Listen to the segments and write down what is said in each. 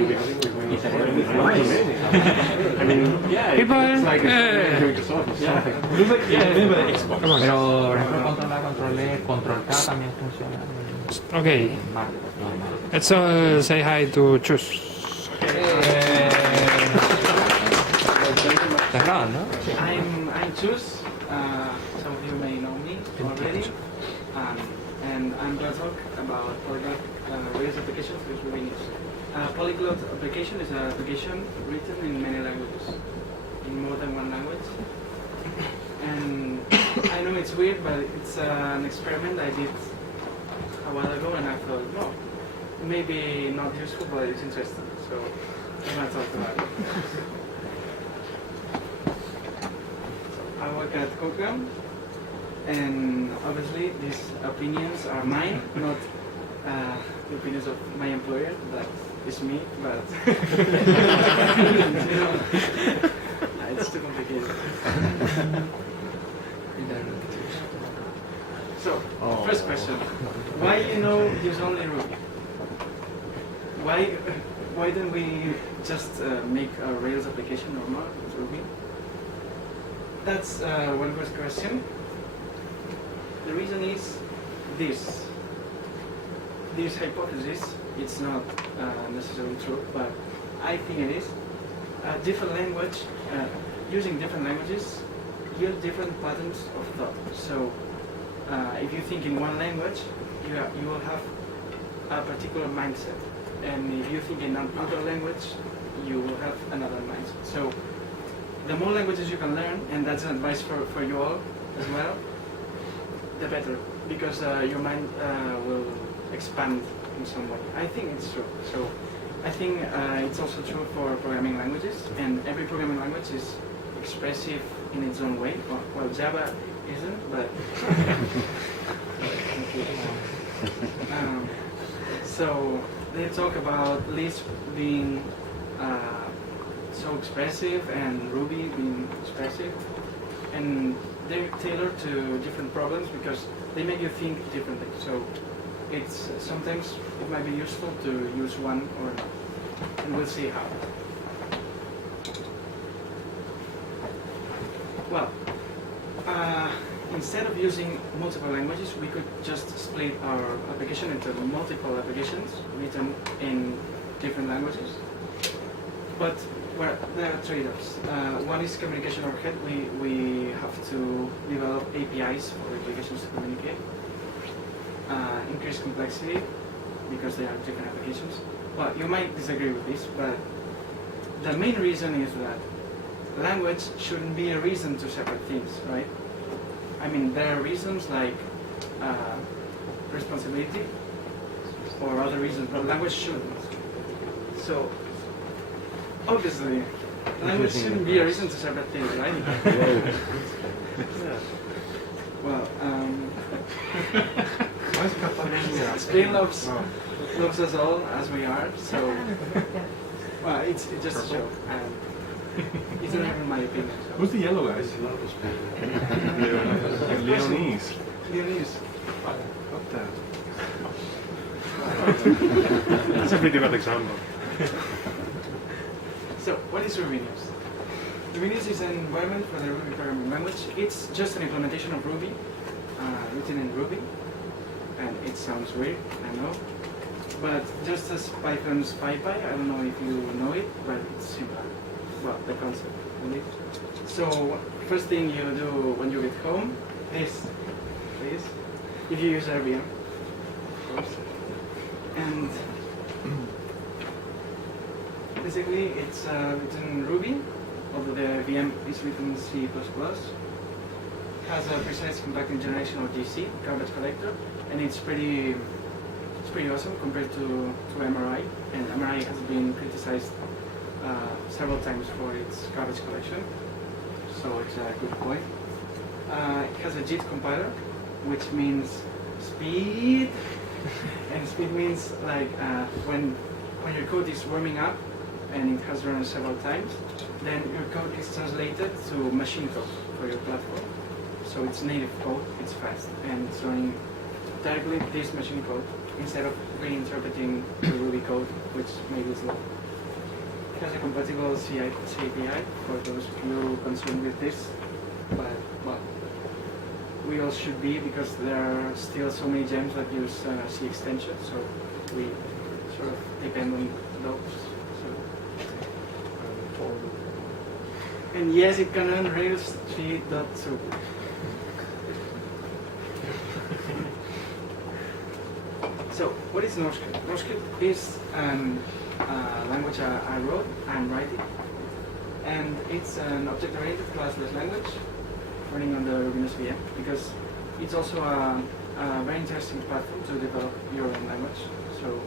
I mean, yeah, People, it's like doing the software. Yeah. Pero, Pero, por ejemplo, control K también funciona. okay, Mac. let's all say hi to Chus. Estás grabando, ¿no? I'm Chus. Some of you may know me already. And I'm going to talk about Polyglot Rails applications with Rubinius. Polyglot application is an application written in many languages, in more than one language. And I know it's weird, but it's an experiment I did a while ago, and I thought, no, maybe not useful, but it's interesting. So I'm going to talk about it. I work at Coca, and obviously these opinions are mine, not the opinions of my employer. That is me, but you know, it's too complicated. So, first question: why use only Ruby? Why don't we just make a Rails application normal with Ruby? That's one first question. The reason is this. This hypothesis, it's not necessarily true, but I think it is. Different language, using different languages, yield different patterns of thought. So, if you think in one language, you will have a particular mindset, and if you think in another language, you will have another mindset. So, the more languages you can learn, and that's an advice for you all as well, the better, because your mind will expand in some way. I think it's true. So I think it's also true for programming languages, and every programming language is expressive in its own way. Well, Java isn't, but so they talk about Lisp being so expressive and Ruby being expressive, and they're tailored to different problems because they make you think differently. So it's sometimes it might be useful to use one or not, and we'll see how. Well, instead of using multiple languages, we could just split our application into multiple applications written in different languages. But there are trade-offs. One is communication overhead. We have to develop APIs for applications to communicate. Increase complexity because they are different applications. Well, you might disagree with this, but the main reason is that language shouldn't be a reason to separate things, right? I mean, there are reasons like responsibility or other reasons, but language shouldn't. So, obviously, language shouldn't be a reason to separate things, right? Well, Spain loves us all as we are, so well, it's just a joke. It's not even my opinion. So. Who's the yellow guys? Leonese. Leonese. What the? That's a pretty bad example. So, what is Rubinius? Rubinius is an environment for the Ruby programming language. It's just an implementation of Ruby, written in Ruby. And it sounds weird, I know. But just as Python's PyPy, I don't know if you know it, but it's similar. Well, the concept, at least. So, first thing you do when you get home is this. If you use RVM, of course. And basically, it's written in Ruby, although the VM is written in C++. Has a precise compacting generation or GC, garbage collector, and it's pretty awesome compared to MRI. And MRI has been criticized several times for its garbage collection, so it's a good point. It has a JIT compiler, which means speed, and speed means like when your code is warming up and it has run several times, then your code is translated to machine code for your platform. So it's native code, it's fast, and it's running directly this machine code instead of reinterpreting the Ruby code, which maybe is slow. has a compatible CAPI for those of you concerned with this, but well, we all should be because there are still so many gems that use C extensions, so we sort of depend on those. So. And yes, it can run Rails 3.2. So, what is NoScript? NoScript is a language I wrote, I'm writing, and it's an object-oriented classless language running on the Rubinius VM because it's also a very interesting platform to develop your own language. So,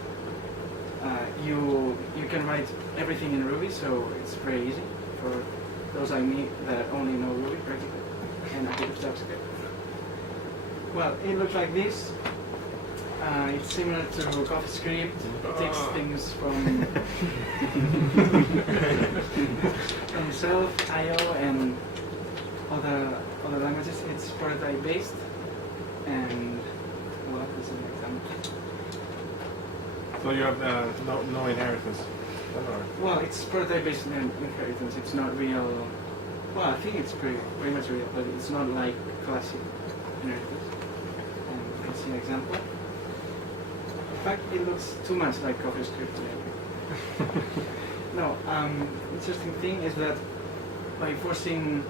you can write everything in Ruby, so it's very easy for those like me that only know Ruby practically and a bit of JavaScript. Well, it looks like this. It's similar to CoffeeScript. It takes things from self, IO, and other languages. It's prototype based, and well, this is an example. So you have no inheritance? Well, it's prototype based inheritance. It's not real. Well, I think it's pretty much real, but it's not like classic inheritance. And you can see an example. In fact, it looks too much like CoffeeScript. No, interesting thing is that by forcing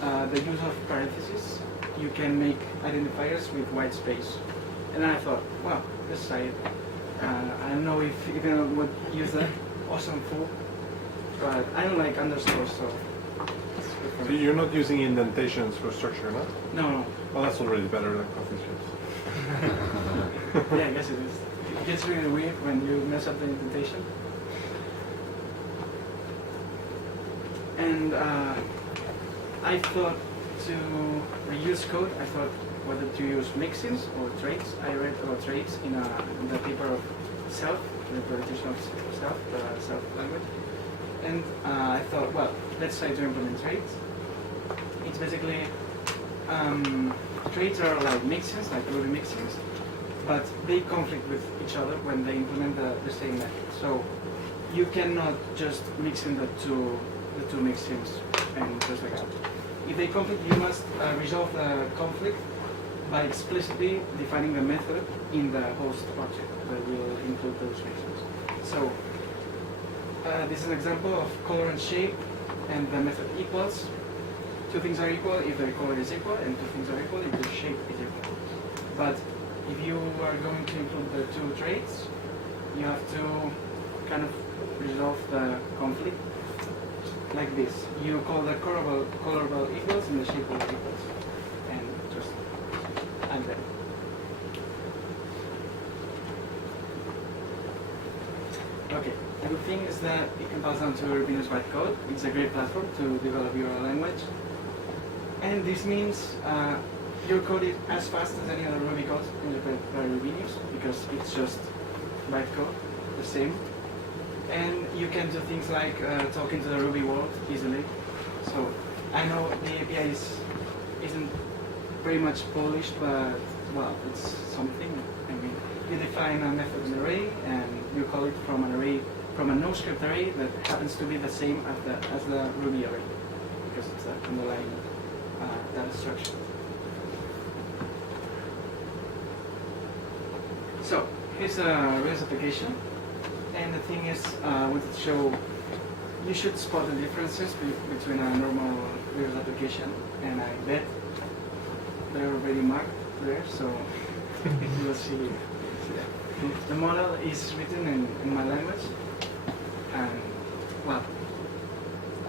the use of parentheses, you can make identifiers with white space. And I thought, well, let's try it. I don't know if anyone would use that. Awesome fool. But I don't like underscores, so it's good for So me. you're not using indentations for structure, no? No. Well, that's already better than CoffeeScript. Yeah, I guess it is. It gets really weird when you mess up the indentation. And I thought to reuse code, I thought whether to use mixins or traits. I read about traits in the paper of Self, the implementation of Self, the Self language. And I thought, well, let's try to implement traits. It's basically, traits are like mixins, like Ruby mixins, but they conflict with each other when they implement the same method. So you cannot just mix in the two mixins and just like that. If they conflict, you must resolve the conflict by explicitly defining the method in the host object that will include those mixins. So this is an example of color and shape, and the method equals. Two things are equal if the color is equal, and two things are equal if the shape is equal. But if you are going to include the two traits, you have to kind of resolve the conflict like this. You call the colorable equals and the shapeable equals, and just add them. Okay, the good thing is that it compiles down to Rubinius bytecode. It's a great platform to develop your language. And this means your code is as fast as any other Ruby code interpreted by Rubinius because it's just bytecode, the same. And you can do things like talk into the Ruby world easily. So I know the API isn't very much polished, but well, it's something. I mean, you define a method in an array, and you call it from an array, from a NoScript array that happens to be the same as the Ruby array because it's the underlying data structure. So here's a Rails application, and the thing is, I wanted to show you should spot the differences between a normal Rails application, and I bet they're already marked there, so you will see that. The model is written in my language, and well,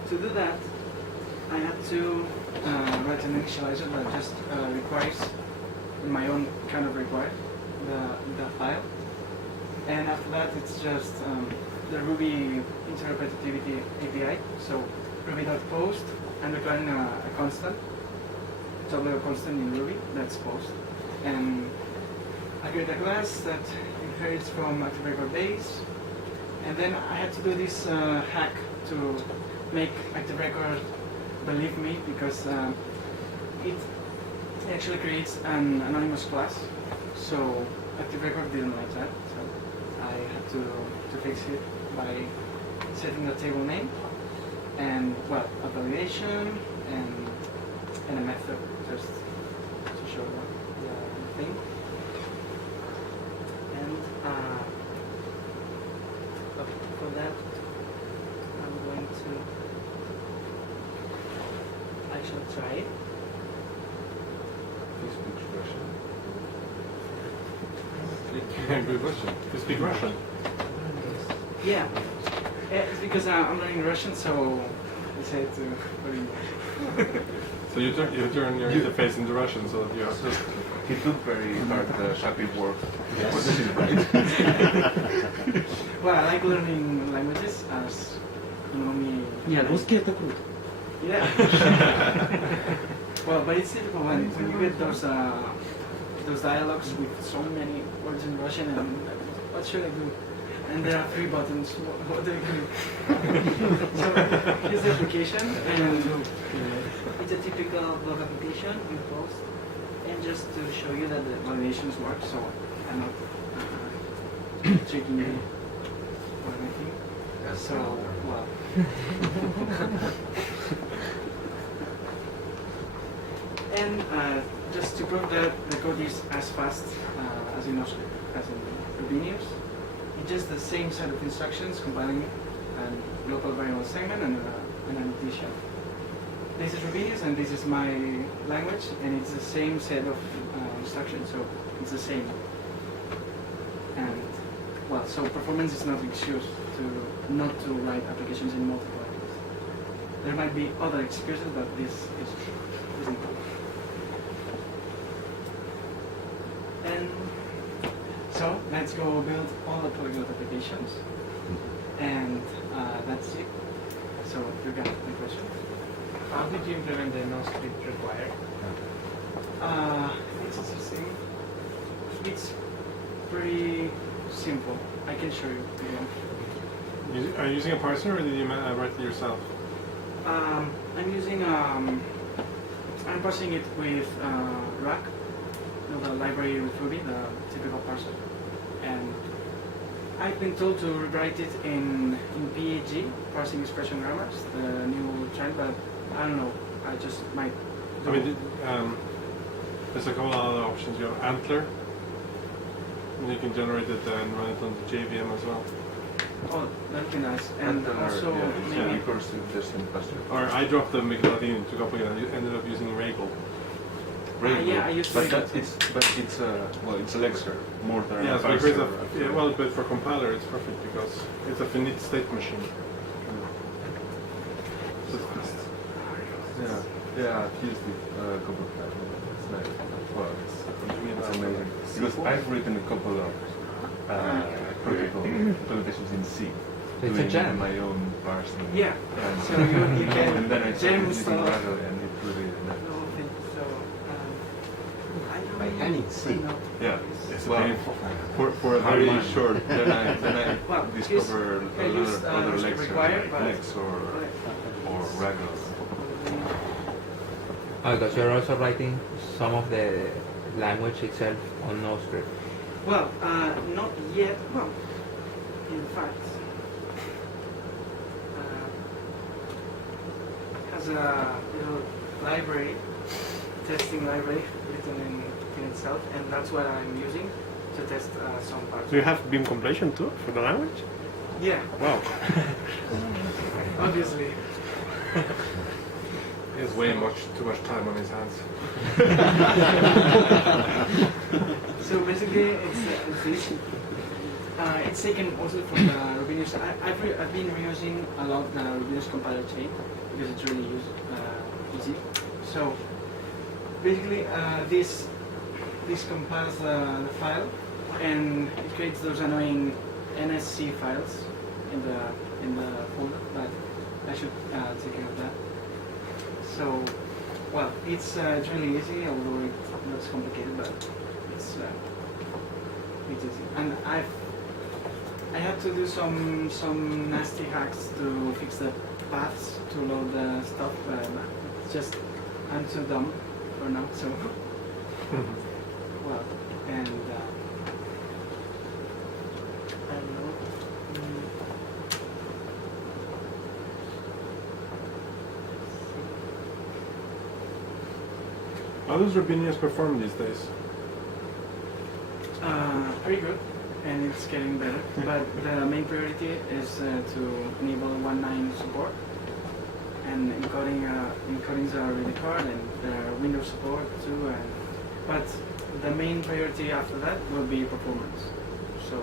to do that, I had to write an initializer that just requires, in my own kind of required, the file. And after that, it's just the Ruby interpretivity API. So ruby.post, I'm declaring a constant, a constant in Ruby, that's post. And I create a class that inherits from active record base. And then I had to do this hack to make active record believe me, because it actually creates an anonymous class. So active record didn't like that. So I had to fix it by setting the table name, and well, a validation and a method just to show the thing. And for that, I'm going to actually try it. Please speak Russian. Good question. You speak Russian? Yeah, it's because I'm learning Russian, so I decided to put in. So you turn your interface into Russian, so that you have So he took very hard happy work. Yes. Was it right? Well, I like learning languages as you know me. Не, русский это круто. Yeah. Well, but it's difficult when you get those dialogues with so many words in Russian, and what should I do? And there are 3 buttons. What do I do? So here's the application, and it's a typical blog application we post, and just to show you that the validations work, so I'm not tricking you or anything. So, well. And just to prove that the code is as fast as in Rubinius, it's just the same set of instructions compiling and local variable segment and an addition. This is Rubinius and this is my language, and it's the same set of instructions, so it's the same. And well, so performance is not an excuse to not to write applications in multiple languages. There might be other excuses, but this isn't. And so let's go build all the Polyglot applications, and that's it. So you got the question. How did you implement the no script required? It's interesting. It's pretty simple. I can show you. If you want. Are you using a parser, or did you write it yourself? I'm using I'm parsing it with Rack, the library with Ruby, the typical parser, and I've been told to rewrite it in PEG, parsing expression grammars, the new trend, but I don't know. I just might. I mean, there's a couple of other options. You have Antler, and you can generate it and run it on the JVM as well. Oh, that'd be nice. And also it's maybe. recursive just in faster. Or I dropped them because I didn't to copy it. I ended up using Ragel. Yeah, I used but Ragel. it's a Lexer more than Yeah, a so because parser. but for compiler it's perfect because it's a finite state machine. So it's fast. Yeah, I've used it a couple of times. It's nice. Well, it's amazing. Because I've written a couple of protocol implementations in C. It's a doing jam. my own parsing. Yeah. And, So you can and then I jam started using stuff. Ragel and it really No, okay, so I don't By really hand in C. know. yeah. It's Well, painful for a very very short. Then I Well, discovered I used, other script lectures required, like but- Lex or Ragel. Oh, because you're also writing some of the language itself on no script. Well, not yet. Well, in fact, has a little library, testing library written in itself, and that's what I'm using to test some parts. Do you have beam completion too for the language? Yeah, Wow. obviously. He has way too much time on his hands. So basically, it's this. It's taken also from the Rubinius. I've been reusing a lot the Rubinius compiler chain because it's really easy. So basically, this compiles the file, and it creates those annoying NSC files in the folder. But I should take care of that. So, well, it's really easy, although it looks complicated, but it's easy. And I had to do some nasty hacks to fix the paths to load the stuff, but it's just I'm too dumb for now. So, well, and I don't know. How does Rubinius perform these days? Pretty good, and it's getting better. But the main priority is to enable 1.9 support, and encodings are really hard, and Windows support too. But the main priority after that will be performance. So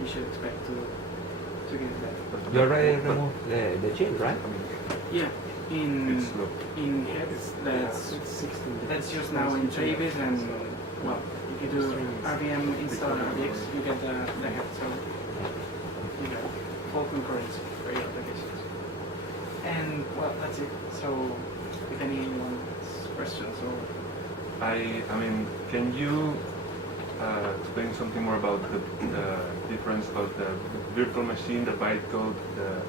you should expect to get better. You already removed the chip, right? I mean, Yeah, it's slow. in heads that's used now in Travis, and well, if you do RVM install RVX, you get the head, so you get full concurrency for your applications. And well, that's it. So if anyone's questions or I mean, can you explain something more about the difference about the virtual machine, the bytecode, the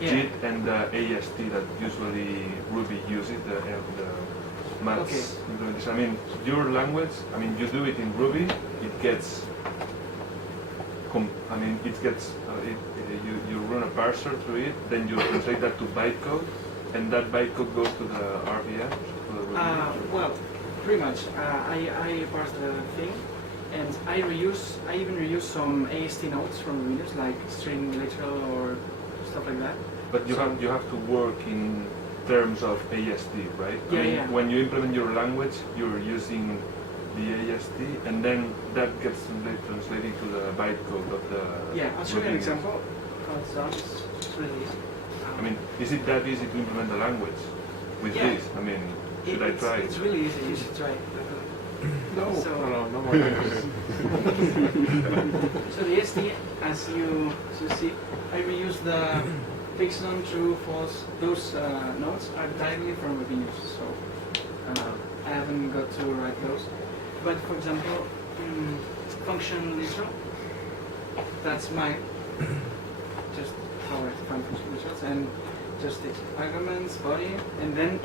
JIT, and the AST that usually Ruby uses, the maths implementation? I mean, your language, I mean, you do it in Ruby, it gets, you run a parser through it, then you translate that to bytecode, and that bytecode goes to the RVM, to the Ruby. well, pretty much. I parse the thing, and I even reuse some AST nodes from Rubinius, like string literal or stuff like that. But you have to work in terms of AST, right? Yeah, I mean, yeah. when you implement your language, you're using the AST, and then that gets translated to the bytecode of the. Yeah, I'll show you an Rubinius. example. How it's done. It's really easy. I mean, is it that easy to implement the language with Yeah. this? I mean, should I try it? It's really easy. You should try it. No, So- no more. So the SD, as you see, I reuse the fixed on, true, false. Those nodes are directly from Rubinius, so I haven't got to write those. But for example, function literal, that's mine. Just how I define function literals, and just its arguments, body, and then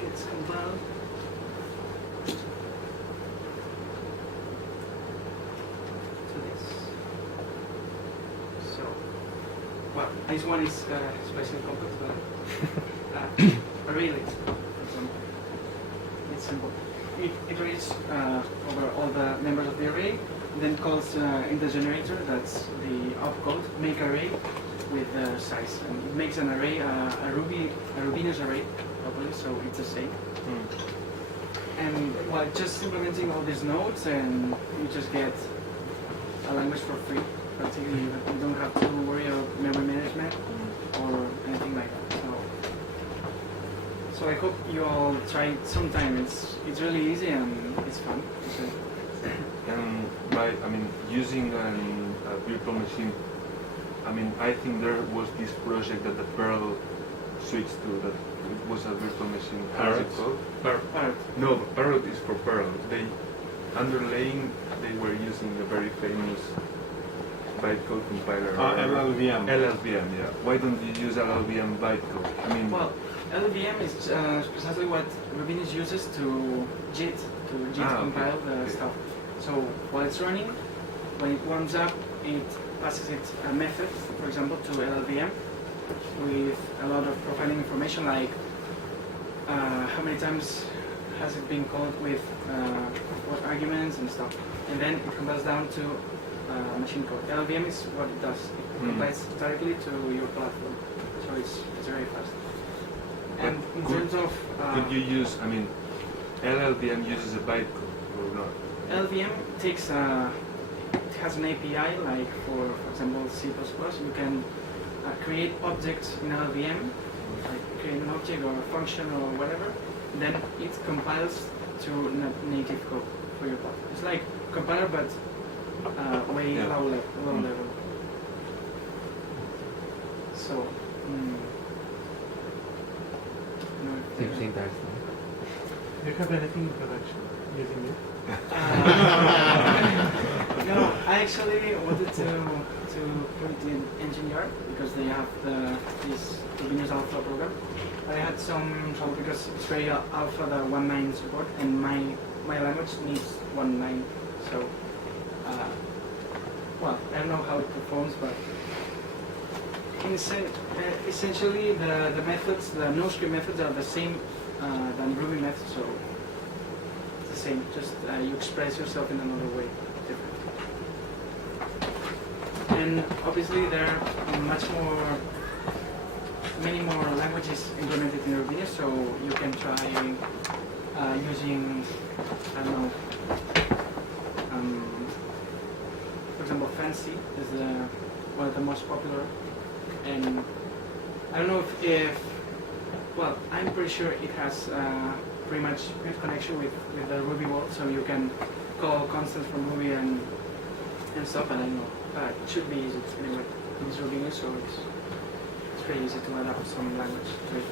gets compiled. To this. So, well, this one is especially complex, but really, for example, it's simple. It reads over all the members of the array, then calls in the generator, that's the opcode, make array with the size, and it makes an array, a Rubinius array, probably, so it's the same. And well, just implementing all these nodes, and you just get a language for free. Practically, you don't have to worry about memory management or anything like that. So I hope you all try it sometime. It's really easy and it's fun. And using a virtual machine, I mean, I think there was this project that the Perl switched to, that it was a virtual machine. How is it called? Parrot. No, Parrot is for Perl. Underlying, they were using a very famous bytecode compiler. LLVM. LLVM, yeah. Why don't you use LLVM bytecode? I mean, Well, LLVM is precisely what Rubinius uses to JIT compile the okay. stuff. So while it's running, when it warms up, it passes it a method, for example, to LLVM with a lot of profiling information, like how many times has it been called with what arguments and stuff. And then it compiles down to machine code. LLVM is what it does. It compiles directly to your platform. So it's very fast. And in terms of... could you use, I mean, LLVM uses a bytecode or not? LLVM takes it has an API, like for example C++. You can create objects in LLVM, like create an object or a function or whatever. Then it compiles to native code for your platform. It's like compiler, but way low level. So. Seems interesting. Do you have anything in production using it? No, I actually wanted to put it in engine yard because they have this Rubinius alpha program. I had some trouble because it's very alpha, the 1.9 support, and my language needs 1.9. So, well, I don't know how it performs, but essentially the methods, the no-script methods are the same than Ruby methods. So same. Just you express yourself in another way, different. And obviously there are many more languages implemented in Rubinius, so you can try using, I don't know, for example, Fancy is one of the most popular, and I don't know if well, I'm pretty sure it has pretty much good connection with the Ruby world, so you can call constants from Ruby and stuff, and I know it should be easy anyway. It's Rubinius, so it's pretty easy to adapt some language to it.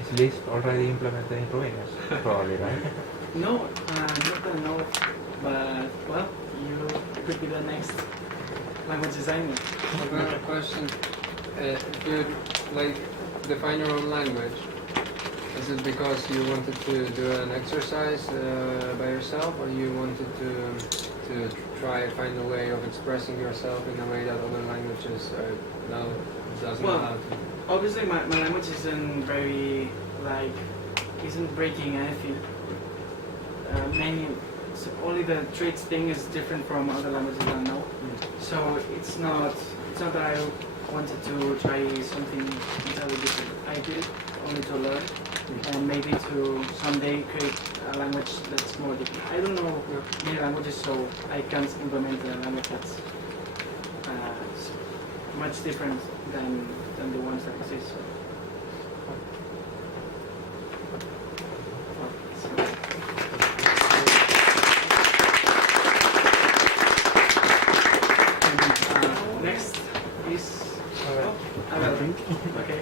Is Lisp already implemented in Rubinius? Probably, right? No, not that I know of, but well, you could be the next language designer. I've got a question. If you like define your own language, is it because you wanted to do an exercise by yourself, or you wanted to try find a way of expressing yourself in a way that other languages now doesn't Well, allow to? Obviously, my language isn't very isn't breaking anything. So only the traits thing is different from other languages that I know. So it's not that I wanted to try something entirely different. I did it only to learn and maybe to someday create a language that's more different. I don't know many languages, so I can't implement a language that's much different than the ones that exist. So. Next is okay.